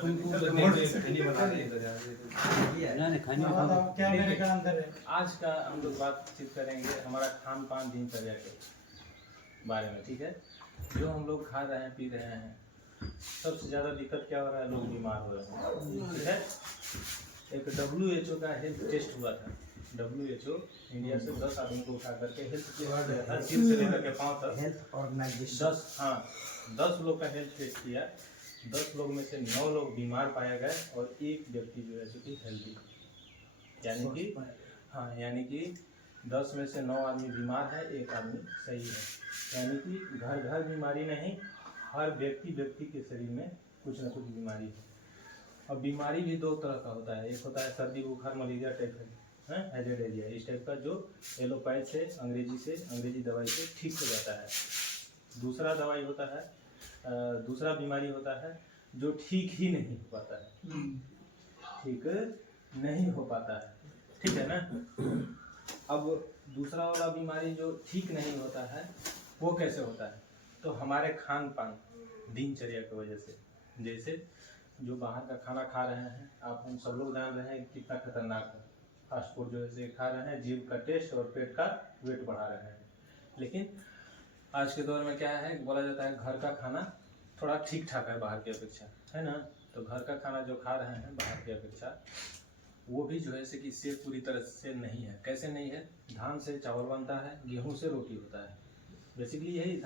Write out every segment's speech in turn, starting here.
आज का हम लोग बातचीत करेंगे हमारा खान पान दिनचर्या के बारे में, ठीक है। जो हम लोग खा रहे हैं पी रहे हैं, सबसे ज़्यादा दिक्कत क्या हो रहा है, लोग बीमार हो रहे हैं, ठीक है। एक WHO का हेल्थ टेस्ट हुआ था। WHO इंडिया से 10 आदमी को उठा करके हेल्थ टेस्ट किया था, सिर से लेकर के पाँव तक। हेल्थ ऑर्गेनाइजेशन 10 लोग का हेल्थ टेस्ट किया। 10 लोग में से 9 लोग बीमार पाया गए और एक व्यक्ति जो है कि हेल्दी, यानी कि 10 में से 9 आदमी बीमार है, एक आदमी सही है। यानी कि घर घर बीमारी नहीं, हर व्यक्ति के शरीर में कुछ न कुछ बीमारी है। और बीमारी भी दो तरह का होता है, एक होता है सर्दी बुखार मलेरिया टाइप है, हैजेडेरिया, इस टाइप का जो एलोपैथ से अंग्रेजी दवाई से ठीक हो जाता है। दूसरा दवाई होता है, दूसरा बीमारी होता है जो ठीक ही नहीं हो पाता है, ठीक नहीं हो पाता है, ठीक है ना। अब दूसरा वाला बीमारी जो ठीक नहीं होता है वो कैसे होता है, तो हमारे खान पान दिनचर्या की वजह से। जैसे जो बाहर का खाना खा रहे हैं, आप हम सब लोग जान रहे हैं कितना खतरनाक है। फास्ट फूड जो है खा रहे हैं, जीभ का टेस्ट और पेट का वेट बढ़ा रहे हैं। लेकिन आज के दौर में क्या है, बोला जाता है घर का खाना थोड़ा ठीक ठाक है बाहर की अपेक्षा, है ना। तो घर का खाना जो खा रहे हैं बाहर की अपेक्षा, वो भी जो है कि सेफ पूरी तरह से नहीं है। कैसे नहीं है, धान से चावल बनता है, गेहूं से रोटी होता है। बेसिकली यही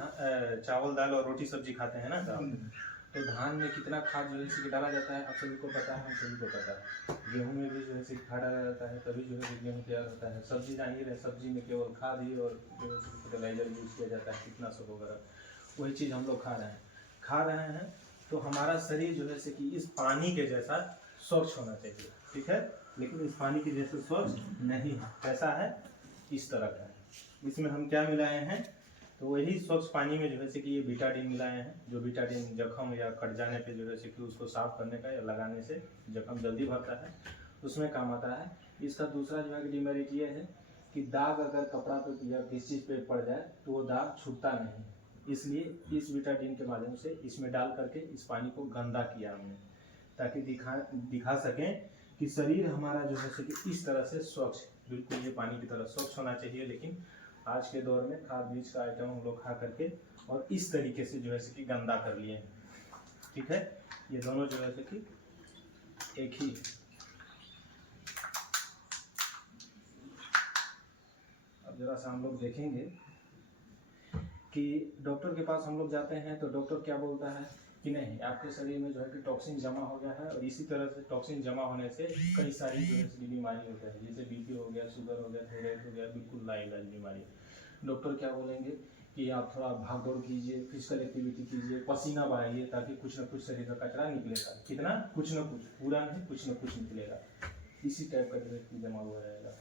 चावल दाल और रोटी सब्जी खाते हैं ना। तो धान में कितना खाद जो है कि डाला जाता है, आप सभी को पता है, हम सभी को पता है। गेहूं में भी जो है खाद डाला जाता है, तभी जो है गेहूं तैयार होता है। सब्जी जान ही रहे, सब्जी में केवल खाद ही और जो है फर्टिलाइजर यूज किया जाता है, कीटनाशक वगैरह। वही चीज़ हम लोग खा रहे हैं। तो हमारा शरीर जो है कि इस पानी के जैसा स्वच्छ होना चाहिए, ठीक है। लेकिन इस पानी के जैसे स्वच्छ नहीं है। कैसा है, इस तरह का है। इसमें हम क्या मिलाए हैं, तो वही स्वच्छ पानी में जो है कि ये बीटाडीन मिलाए हैं, जो बीटाडीन जख्म या कट जाने पे जो है कि उसको साफ करने का या लगाने से जख्म जल्दी भरता है, उसमें काम आता है। इसका दूसरा जो है डिमेरिट ये है कि दाग अगर कपड़ा पे या किसी चीज़ पे पड़ जाए तो वो दाग छूटता नहीं। इसलिए इस बीटाडीन के माध्यम से इसमें डाल करके इस पानी को गंदा किया हमने, ताकि दिखा सकें कि शरीर हमारा जो है कि इस तरह से स्वच्छ, बिल्कुल ये पानी की तरह स्वच्छ होना चाहिए। लेकिन आज के दौर में खाद बीज का आइटम हम लोग खा करके और इस तरीके से जो है कि गंदा कर लिए हैं, ठीक है। ये दोनों जो है कि एक ही। अब जरा सा हम लोग देखेंगे कि डॉक्टर के पास हम लोग जाते हैं तो डॉक्टर क्या बोलता है कि नहीं, आपके शरीर में जो है कि टॉक्सिन जमा हो गया है, और इसी तरह से टॉक्सिन जमा होने से कई सारी जो है बीमारी होती है, जैसे बीपी हो गया, शुगर हो गया, थायराइड हो गया, बिल्कुल लाइलाज बीमारी। डॉक्टर क्या बोलेंगे कि आप थोड़ा भाग दौड़ कीजिए, फिजिकल एक्टिविटी कीजिए, पसीना बहाइए, ताकि कुछ ना कुछ शरीर का कचरा निकलेगा। कितना, कुछ ना कुछ, पूरा नहीं, कुछ ना कुछ निकलेगा। इसी टाइप का जो है जमा हुआ रहेगा।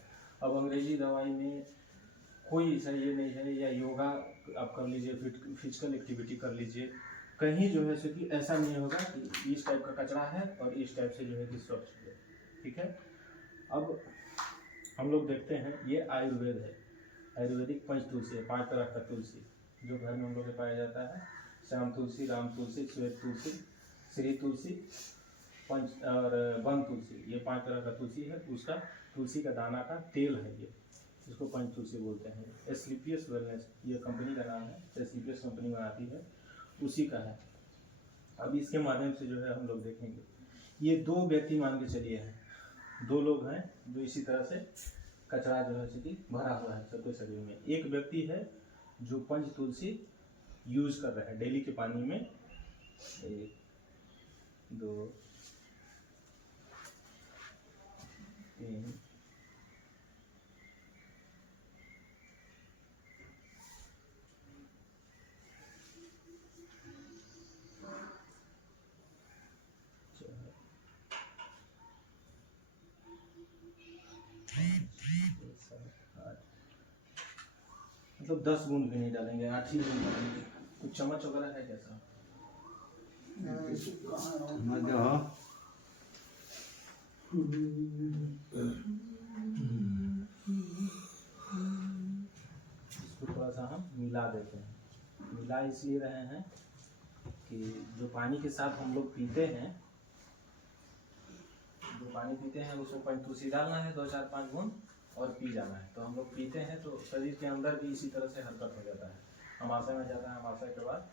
अब अंग्रेजी दवाई में कोई ऐसा ये नहीं है, या योगा आप कर लीजिए, फिजिकल एक्टिविटी कर लीजिए, कहीं जो है कि ऐसा नहीं होगा कि इस टाइप का कचरा है और इस टाइप से जो है कि स्वच्छ है, ठीक है। अब हम लोग देखते हैं, ये आयुर्वेद है, आयुर्वेदिक पंच तुलसी है, 5 तरह का तुलसी जो घर में हम लोग पाया जाता है। श्याम तुलसी, राम तुलसी, श्वेत तुलसी, श्री तुलसी, पंच और वन तुलसी, ये 5 तरह का तुलसी है। उसका तुलसी का दाना का तेल है, ये इसको पंच तुलसी बोलते हैं। एस्क्लेपियस वेलनेस, ये कंपनी का नाम है, एस्क्लेपियस कंपनी बनाती है, उसी का है। अब इसके माध्यम से जो है हम लोग देखेंगे, ये 2 व्यक्ति मान के चलिए हैं, 2 लोग हैं जो इसी तरह से कचरा जो है कि भरा हुआ है सबके शरीर में। एक व्यक्ति है जो पंच तुलसी यूज कर रहा है डेली के पानी में, 1 2 3 मतलब 10 बूंद भी नहीं डालेंगे, 8 ही बूंद डालेंगे। कुछ चम्मच वगैरह है कैसा? इसको थोड़ा सा हम मिला देते हैं। मिला इसलिए रहे हैं कि जो पानी के साथ हम लोग पीते हैं पानी पीते हैं उसको पंचतुलसी डालना है 2-4-5 बूंद और पी जाना है। तो हम लोग पीते हैं तो शरीर के अंदर भी इसी तरह से हरकत हो जाता है। अमाशय में जाता है, अमाशय के बाद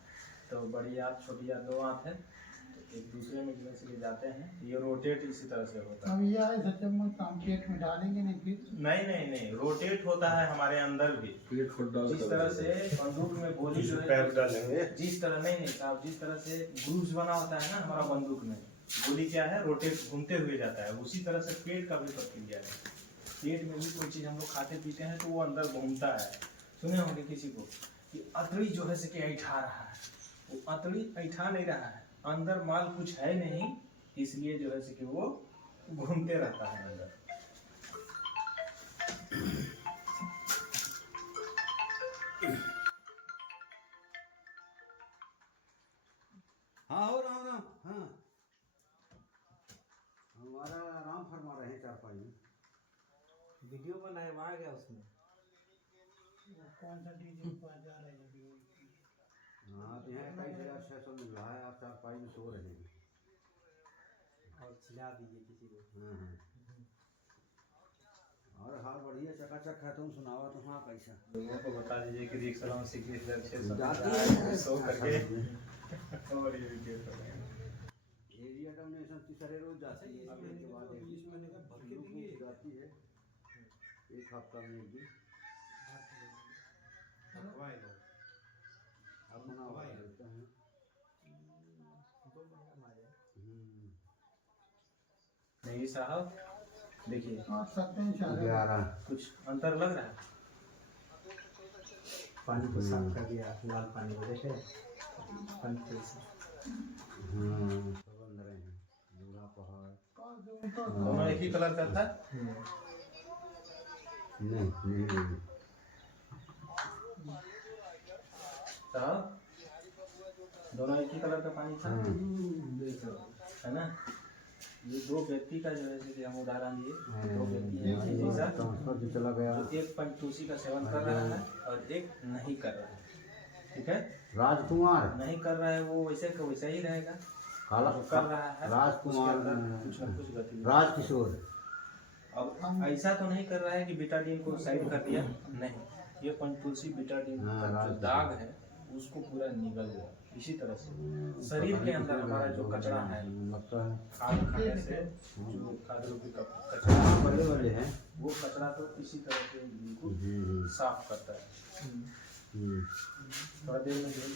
तो बड़ी आंत छोटी आंत 2 आंत है तो एक दूसरे में जिसमें से जाते हैं, ये रोटेट इसी तरह से होता है। अब ये आए सच्चे में काम पेट में डालेंगे नहीं फिर? नहीं, रोटेट होता है हमारे अंदर भी। जिस तरह से बंदूक में गोली जो है डालेंगे, जिस तरह नहीं साहब, जिस तरह से ग्रूव्स बना होता है ना हमारा बंदूक में, गोली क्या है रोटेट घूमते हुए जाता है, उसी तरह से पेट का भी प्रक्रिया है। पेट में भी कोई चीज़ हम लोग खाते पीते हैं तो वो अंदर घूमता है। सुने होंगे किसी को कि अतड़ी जो है कि ऐठा रहा है, वो अतड़ी ऐठा नहीं रहा है, अंदर माल कुछ है नहीं, इसलिए जो है कि वो घूमते रहता है अंदर। हाँ हो रहा ना। हाँ हमारा आराम फरमा रहे हैं चारपाई में। वीडियो बनाए वहाँ गया उसमें। कौन सा डीजे पर जा रहे हैं? हाँ तो यहाँ 21,600 मिल रहा है, आप चारपाई में सो रहे हैं। और चिल्ला दीजिए किसी को। हाँ और हाल बढ़िया चकाचक है, तुम सुनाओ तो। हाँ कैसा लोगों को बता दीजिए कि रिक्शा से जाती है सो करके और ये वीडियो एरिया डोमिनेशन तीसरे रोज जाती है, अब के बाद जाती है एक हफ्ता में एक दिन अपना देते हैं। नहीं साहब देखिए 11 कुछ अंतर लग रहा है। पानी को साफ कर दिया, लाल पानी को देखे पंचतुलसी से। सब अंदर हैं, बूढ़ा पहाड़ दोनों एक ही कलर का था। नहीं साहब दोनों एक ही कलर का पानी था, है ना। ये 2 व्यक्ति का जो है कि हम उदाहरण दिए, 2 व्यक्ति एक ही जैसा चला गया, जो एक पंचतुलसी का सेवन कर रहा है और एक नहीं कर रहा है, ठीक है। राजकुमार नहीं कर रहा है वो वैसे का वैसा ही रहेगा, काला जो कर रहा है राजकुमार उसके अंदर कुछ न कुछ गतिविधि। राजकिशोर अब ऐसा तो नहीं कर रहा है कि बीटाडीन को साइड कर दिया, नहीं, ये पंचतुलसी बीटाडीन का जो दाग है उसको पूरा निगल गया। इसी तरह से शरीर के अंदर हमारा जो कचरा है, लगता है खाद खाने से जो खाद रूपी कचरा बड़े बड़े हैं, वो कचरा तो इसी तरह से बिल्कुल साफ करता है। थोड़ा देर में जो है